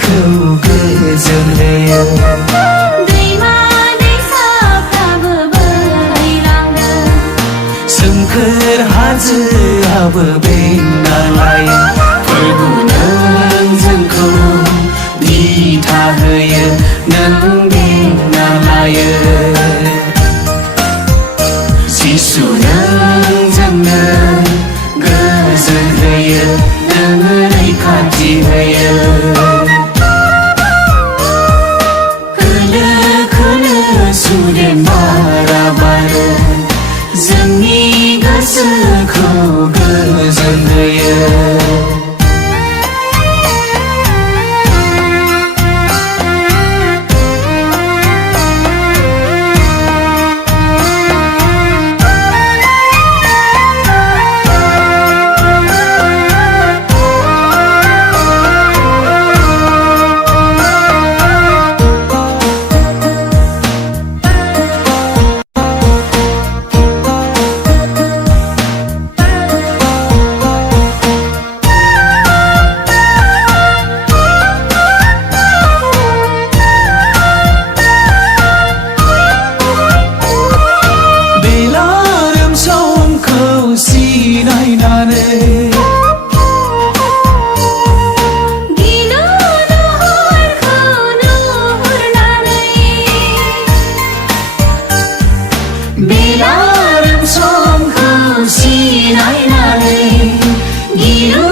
जोंखौ गोजोन होयो दैमा दैसाफ्राबो बोहैलांदों सोमखोर हाजोआबो बेंना लायो प्रभु नों जोंखौ दिथा होयो नों बेंना लायो जिसु नों जोंनो गोजोन होयो नों रैखाथि होयो खोलो खोलो सुदेम बारा बारो जोंनि गोसोखौ गोजोन होयो बेलारोम समखौ सिनायनानै गिलु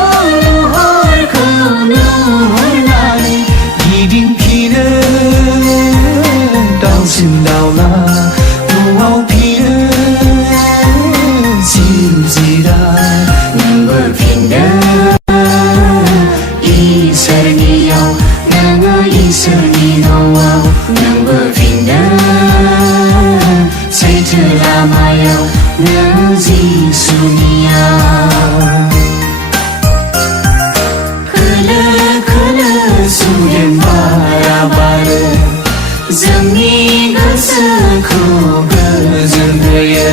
लुहरखौ नुहुरनानै गिदिंफिनो दाउसिन दाउला न'आव फिनो जिब जिराद नोंबो फिनो इसोरनियाव नोङो इसोरनि न'आव नोंबो फिनो सैथो लामायाव नों जिसुनियाव खोलो खोलो सुदेम बारा बारो जोंनि गोसोखौ गोजोन होयो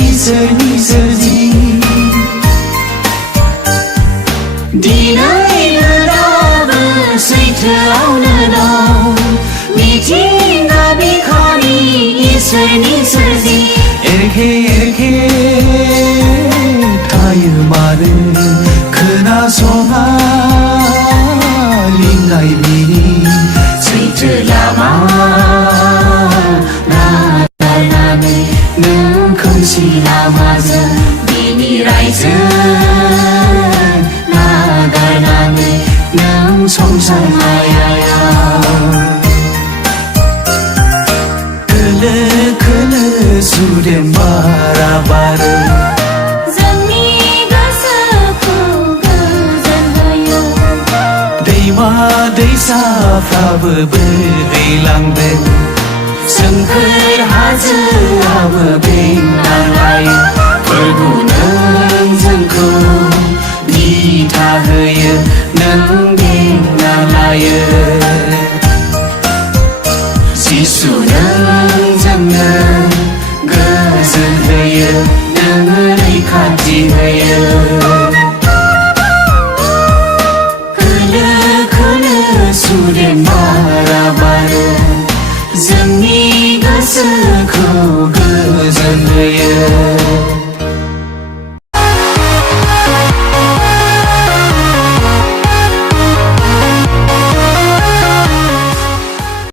इसोरनि सोरजि दिनै मोनाबो सैथोआवनो दं मिथिंगा बिखानि इसोरनि सोरजि एखे एखे थायो मानो खोनासङा लिंनाय बिनि सैथो लामा नागारनानै नों खोमसि लामाजों बिनि रायजो नागारनानै नों संसार मायायाव खोलो खोलो सुदेम बारा बारो जोंनि गोसोखौ गोजोन होयो दैमा दैसाफ्राबो बोहैलांदों सोमखोर हाजोआबो बेंना लायो प्रभु नों जोंखौ दिथा होयो नों बेंना लायो जिसु नों जोंनो गोजोन होयो नों रैखाथि होयो